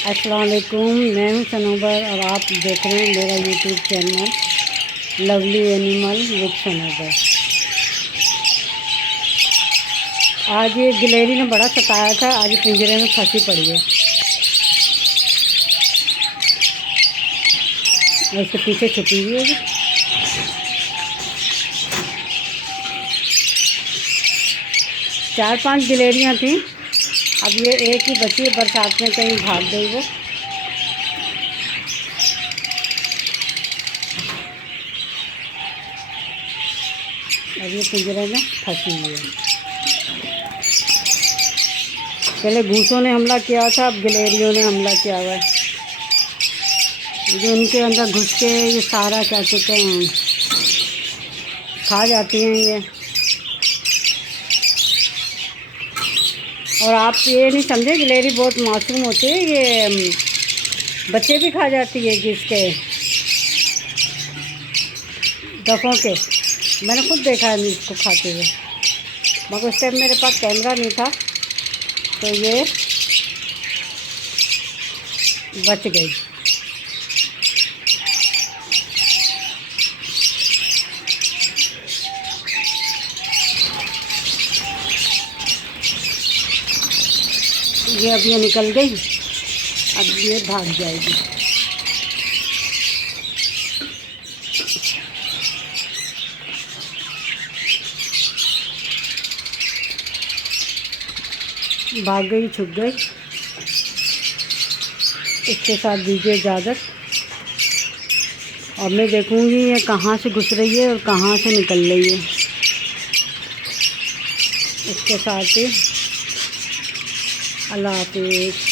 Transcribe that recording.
अस्सलाम वालेकुम। मैं हूं सनोबर और आप देख रहे हैं मेरा YouTube channel lovely animal with Sanobar. आज ये गिलहरी ने बड़ा सताया था, आज पिंजरे में फंसी पड़ी है और इसके पीछे छुपी हुई है। 4-5 गिलहरियाँ थीं, अब ये एक ही बची है। बरसात में कहीं भाग गई वो। अब ये पिंजरे में फंसी हुई है। पहले भूसों ने हमला किया था, अब गिलहरियों ने हमला किया हुआ है। जो उनके अंदर घुस के ये सारा क्या कहते हैं खा जाती हैं ये। और आप ये नहीं समझे, गिलहरी बहुत मासूम होती है, ये बच्चे भी खा जाती है जिसके दफ़ों के। मैंने खुद देखा है इसको खाते हुए, मगर उस टाइम मेरे पास कैमरा नहीं था तो ये बच गई। ये अब ये निकल गई, अब ये भाग जाएगी। भाग गई, छुप गई। इसके साथ दीजिए इजाज़त। और मैं देखूंगी ये कहाँ से घुस रही है और कहाँ से निकल रही है। इसके साथ ही अल्लाह हाफिज़।